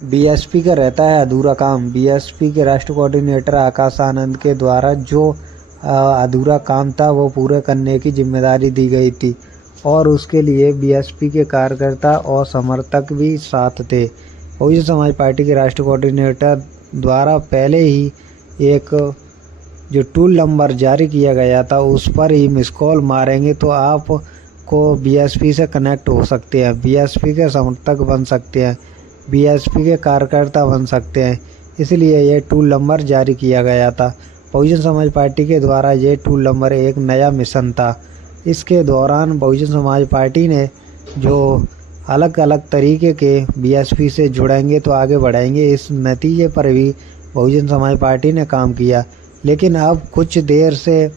BSP का रहता है अधूरा काम। बीएसपी के राष्ट्रीय कोऑर्डिनेटर आकाश आनंद के द्वारा जो अधूरा काम था वो पूरे करने की जिम्मेदारी दी गई थी और उसके लिए बीएसपी के कार्यकर्ता और समर्थक भी साथ थे। बहुजन समाज पार्टी के राष्ट्रीय कोऑर्डिनेटर द्वारा पहले ही एक जो टूल नंबर जारी किया गया था उस पर ही मिस कॉल मारेंगे तो आप को बीएसपी से कनेक्ट हो सकते हैं, बीएसपी के समर्थक बन सकते हैं, बीएसपी के कार्यकर्ता बन सकते हैं। इसलिए ये टूल नंबर जारी किया गया था। बहुजन समाज पार्टी के द्वारा ये टूल नंबर एक नया मिशन था। इसके दौरान बहुजन समाज पार्टी ने जो अलग अलग तरीके के बीएसपी से जुड़ेंगे तो आगे बढ़ेंगे, इस नतीजे पर भी बहुजन समाज पार्टी ने काम किया। लेकिन अब कुछ देर से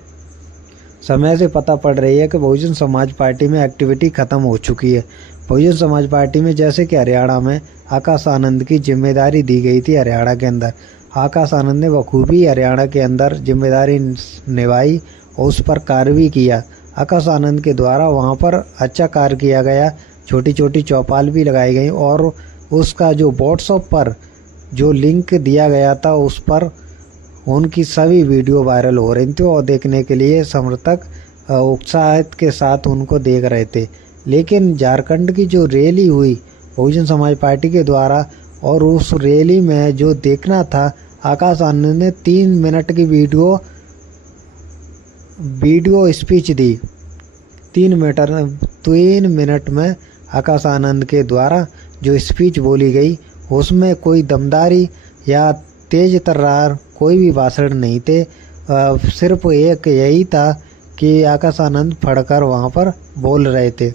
समय से पता पड़ रही है कि बहुजन समाज पार्टी में एक्टिविटी ख़त्म हो चुकी है। बहुजन समाज पार्टी में जैसे कि हरियाणा में आकाश आनंद की जिम्मेदारी दी गई थी, हरियाणा के अंदर आकाश आनंद ने बखूबी हरियाणा के अंदर जिम्मेदारी निभाई और उस पर कार्य भी किया। आकाश आनंद के द्वारा वहां पर अच्छा कार्य किया गया, छोटी छोटी चौपाल भी लगाई गई और उसका जो व्हाट्सएप पर जो लिंक दिया गया था उस पर उनकी सभी वीडियो वायरल हो रही थी और देखने के लिए समर्थक उत्साहित के साथ उनको देख रहे थे। लेकिन झारखंड की जो रैली हुई बहुजन समाज पार्टी के द्वारा और उस रैली में जो देखना था, आकाश आनंद ने 3 मिनट की वीडियो स्पीच दी। 3 मिनट में आकाश आनंद के द्वारा जो स्पीच बोली गई उसमें कोई दमदारी या तेज तर्रार कोई भी भाषण नहीं थे। सिर्फ एक यही था कि आकाश आनंद फड़कर वहाँ पर बोल रहे थे।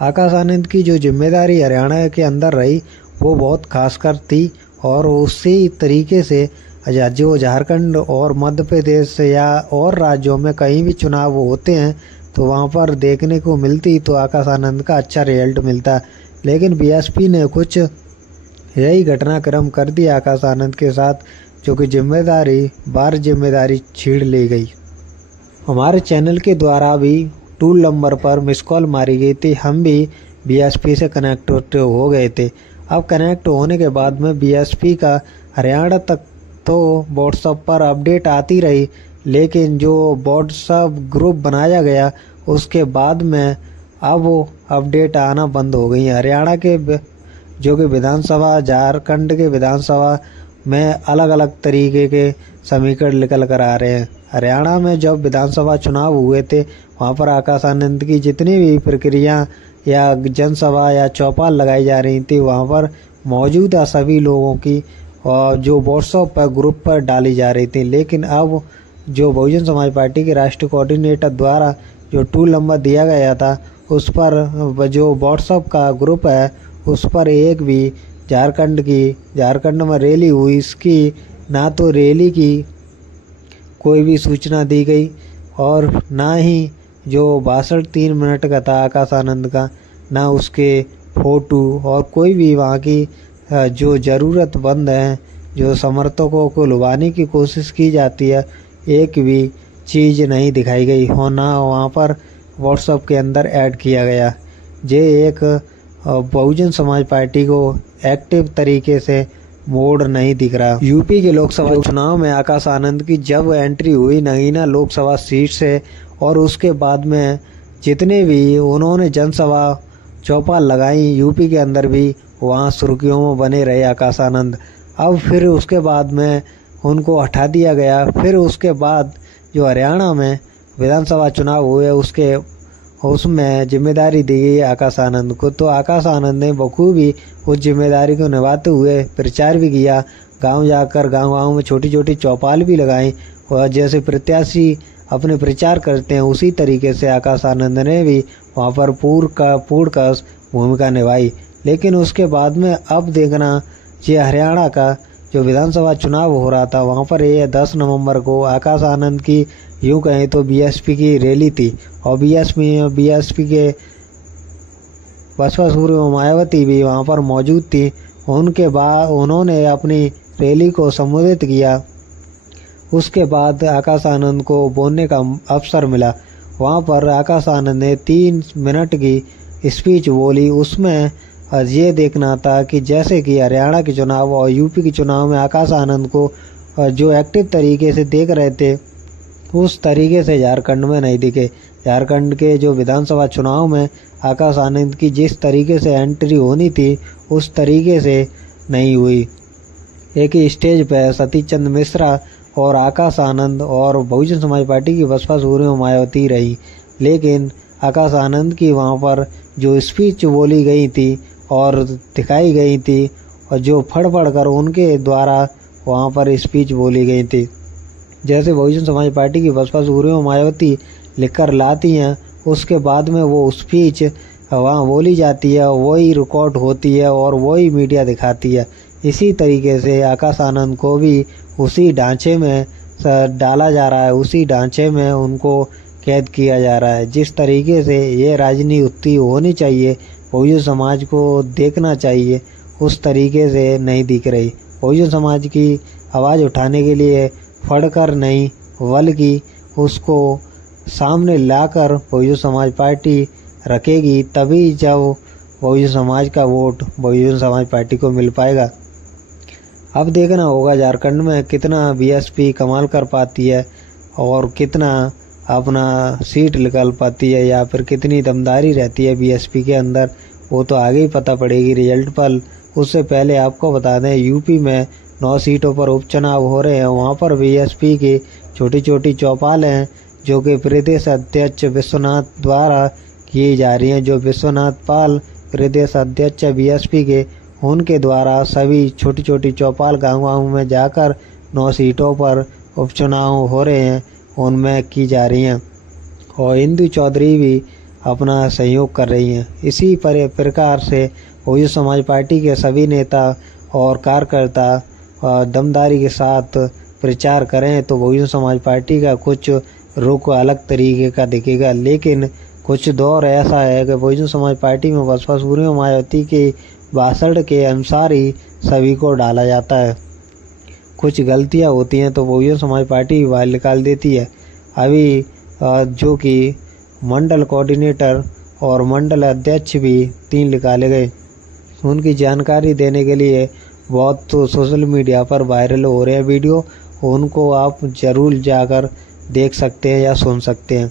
आकाश आनंद की जो जिम्मेदारी हरियाणा के अंदर रही वो बहुत खासकर थी और उसी तरीके से जो झारखंड और मध्य प्रदेश या और राज्यों में कहीं भी चुनाव होते हैं तो वहाँ पर देखने को मिलती तो आकाश आनंद का अच्छा रिजल्ट मिलता। लेकिन बीएसपी ने कुछ यही घटनाक्रम कर दिया आकाश आनंद के साथ, जो कि जिम्मेदारी छीन ली गई। हमारे चैनल के द्वारा भी टूल नंबर पर मिस कॉल मारी गई थी, हम भी बीएसपी से कनेक्ट हो गए थे। अब कनेक्ट होने के बाद में बीएसपी का हरियाणा तक तो व्हाट्सएप पर अपडेट आती रही, लेकिन जो व्हाट्सएप ग्रुप बनाया गया उसके बाद में अब वो अपडेट आना बंद हो गई। हरियाणा के जो कि विधानसभा, झारखंड के विधानसभा में अलग अलग तरीके के समीकरण निकल कर आ रहे हैं। हरियाणा में जब विधानसभा चुनाव हुए थे वहाँ पर आकाश आनंद की जितनी भी प्रक्रिया या जनसभा या चौपाल लगाई जा रही थी वहाँ पर मौजूदा सभी लोगों की और जो व्हाट्सएप पर ग्रुप पर डाली जा रही थी। लेकिन अब जो बहुजन समाज पार्टी के राष्ट्रीय कोऑर्डिनेटर द्वारा जो टूल नंबर दिया गया था उस पर जो व्हाट्सएप का ग्रुप है उस पर एक भी झारखंड में रैली हुई इसकी ना तो रैली की कोई भी सूचना दी गई और ना ही जो भाषण 3 मिनट का था आकाश आनंद का, ना उसके फोटो और कोई भी वहाँ की जो ज़रूरतमंद हैं, जो समर्थकों को लुभाने की कोशिश की जाती है, एक भी चीज़ नहीं दिखाई गई और ना वहाँ पर व्हाट्सएप के अंदर ऐड किया गया। ये एक बहुजन समाज पार्टी को एक्टिव तरीके से मोड़ नहीं दिख रहा। यूपी के लोकसभा चुनाव में आकाश आनंद की जब एंट्री हुई नगीना लोकसभा सीट से और उसके बाद में जितने भी उन्होंने जनसभा चौपाल लगाई यूपी के अंदर भी वहाँ सुर्खियों में बने रहे आकाश आनंद। अब फिर उसके बाद में उनको हटा दिया गया। फिर उसके बाद जो हरियाणा में विधानसभा चुनाव हुए उसमें जिम्मेदारी दी गई आकाश आनंद को। तो आकाश आनंद ने बखूबी उस जिम्मेदारी को निभाते हुए प्रचार भी किया, गांव जाकर गांव में छोटी छोटी चौपाल भी लगाई और जैसे प्रत्याशी अपने प्रचार करते हैं उसी तरीके से आकाश आनंद ने भी वहाँ पर पूर्ण भूमिका निभाई। लेकिन उसके बाद में अब देखना ये हरियाणा का जो विधानसभा चुनाव हो रहा था वहाँ पर ये 10 नवंबर को आकाश आनंद की यूँ कहें तो बीएसपी की रैली थी और बीएसपी के बसपा सुप्रीमो मायावती भी वहाँ पर मौजूद थी। उनके बाद उन्होंने अपनी रैली को संबोधित किया। उसके बाद आकाश आनंद को बोलने का अवसर मिला। वहाँ पर आकाश आनंद ने 3 मिनट की स्पीच बोली। उसमें ये देखना था कि जैसे कि हरियाणा के चुनाव और यूपी के चुनाव में आकाश आनंद को जो एक्टिव तरीके से देख रहे थे उस तरीके से झारखंड में नहीं दिखे। झारखंड के जो विधानसभा चुनाव में आकाश आनंद की जिस तरीके से एंट्री होनी थी उस तरीके से नहीं हुई। एक ही स्टेज पर सतीश चंद्र मिश्रा और आकाश आनंद और बहुजन समाज पार्टी की बसपा सुप्रीमो मायावती रही, लेकिन आकाश आनंद की वहाँ पर जो स्पीच बोली गई थी और दिखाई गई थी और जो फड़ कर उनके द्वारा वहाँ पर स्पीच बोली गई थी, जैसे बहुजन समाज पार्टी की बसपा सुप्रीमो मायावती लिखकर लाती हैं उसके बाद में वो स्पीच वहाँ बोली जाती है, वही रिकॉर्ड होती है और वही मीडिया दिखाती है। इसी तरीके से आकाश आनंद को भी उसी ढांचे में डाला जा रहा है, उसी ढांचे में उनको कैद किया जा रहा है। जिस तरीके से ये राजनीति होनी चाहिए, बहुजन समाज को देखना चाहिए, उस तरीके से नहीं दिख रही। बहुजन समाज की आवाज़ उठाने के लिए फड़कर नहीं बल्कि उसको सामने लाकर बहुजन समाज पार्टी रखेगी, तभी जब बहुजन समाज का वोट बहुजन समाज पार्टी को मिल पाएगा। अब देखना होगा झारखंड में कितना बीएसपी कमाल कर पाती है और कितना अपना सीट निकाल पाती है या फिर कितनी दमदारी रहती है बीएसपी के अंदर, वो तो आगे ही पता पड़ेगी रिजल्ट पर। उससे पहले आपको बता दें यूपी में 9 सीटों पर उपचुनाव हो रहे हैं। वहाँ पर बीएसपी की छोटी छोटी चौपाल हैं जो कि प्रदेश अध्यक्ष विश्वनाथ द्वारा की जा रही हैं। जो विश्वनाथ पाल प्रदेश अध्यक्ष बीएसपी के, उनके द्वारा सभी छोटी छोटी चौपाल गाँव में जाकर 9 सीटों पर उपचुनाव हो रहे हैं उनमें की जा रही हैं और इंदु चौधरी भी अपना सहयोग कर रही हैं। इसी प्रकार से बहुजन समाज पार्टी के सभी नेता और कार्यकर्ता दमदारी के साथ प्रचार करें तो बहुजन समाज पार्टी का कुछ रुख अलग तरीके का दिखेगा। लेकिन कुछ दौर ऐसा है कि बहुजन समाज पार्टी में बसपा सुप्रीमो मायावती के भाषण के अनुसार ही सभी को डाला जाता है। कुछ गलतियां होती हैं तो बहुजन समाज पार्टी बाहर निकाल देती है। अभी जो कि मंडल कोऑर्डिनेटर और मंडल अध्यक्ष भी 3 निकाले गए, उनकी जानकारी देने के लिए बहुत तो सोशल मीडिया पर वायरल हो रहे हैं वीडियो, उनको आप ज़रूर जाकर देख सकते हैं या सुन सकते हैं।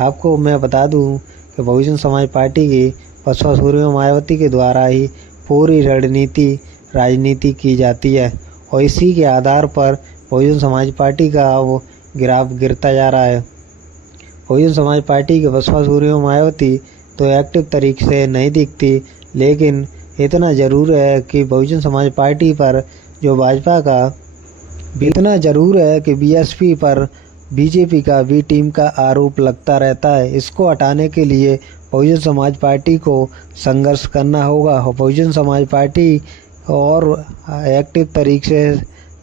आपको मैं बता दूं कि बहुजन समाज पार्टी की बसपा सुप्रीमो मायावती के द्वारा ही पूरी राजनीति की जाती है और इसी के आधार पर बहुजन समाज पार्टी का अब ग्राफ गिरता जा रहा है। बहुजन समाज पार्टी के बसपा सुप्रीमो मायावती तो एक्टिव तरीके से नहीं दिखती, लेकिन इतना ज़रूर है कि बहुजन समाज पार्टी पर जो भाजपा का इतना ज़रूर है कि बीएसपी पर बीजेपी का बी टीम का आरोप लगता रहता है। इसको हटाने के लिए बहुजन समाज पार्टी को संघर्ष करना होगा। बहुजन समाज पार्टी और एक्टिव तरीके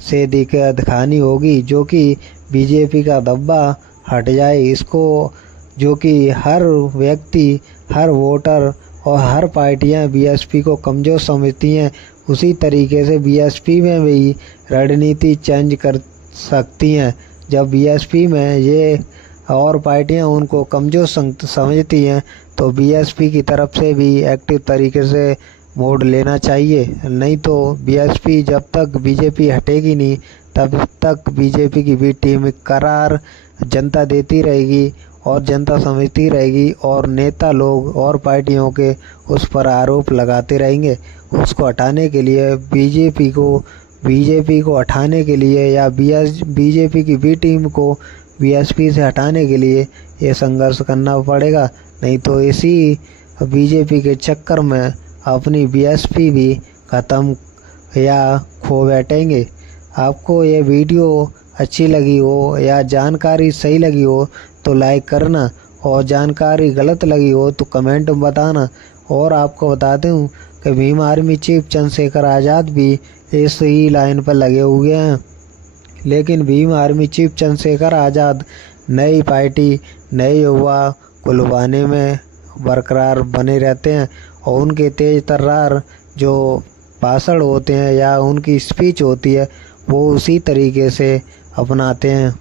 से दिखानी होगी जो कि बीजेपी का दब्बा हट जाए। इसको जो कि हर व्यक्ति, हर वोटर और हर पार्टियां बीएसपी को कमज़ोर समझती हैं, उसी तरीके से बीएसपी में भी रणनीति चेंज कर सकती हैं। जब बीएसपी में ये और पार्टियां उनको कमज़ोर समझती हैं तो बीएसपी की तरफ से भी एक्टिव तरीके से मोड़ लेना चाहिए। नहीं तो बीएसपी जब तक बीजेपी हटेगी नहीं तब तक बीजेपी की भी टीम करार जनता देती रहेगी और जनता समझती रहेगी और नेता लोग और पार्टियों के उस पर आरोप लगाते रहेंगे। उसको हटाने के लिए बीजेपी को हटाने के लिए या बीजेपी की बी टीम को बीएसपी से हटाने के लिए ये संघर्ष करना पड़ेगा। नहीं तो इसी बीजेपी के चक्कर में अपनी बीएसपी भी ख़त्म या खो बैठेंगे। आपको ये वीडियो अच्छी लगी हो या जानकारी सही लगी हो तो लाइक करना और जानकारी गलत लगी हो तो कमेंट में बताना। और आपको बता दूं कि भीम आर्मी चीफ चंद्रशेखर आज़ाद भी इस ही लाइन पर लगे हुए हैं, लेकिन भीम आर्मी चीफ चंद्रशेखर आज़ाद नई पार्टी, नए युवा को लुभाने में बरकरार बने रहते हैं और उनके तेज तर्रार जो भाषण होते हैं या उनकी स्पीच होती है वो उसी तरीके से अपनाते हैं।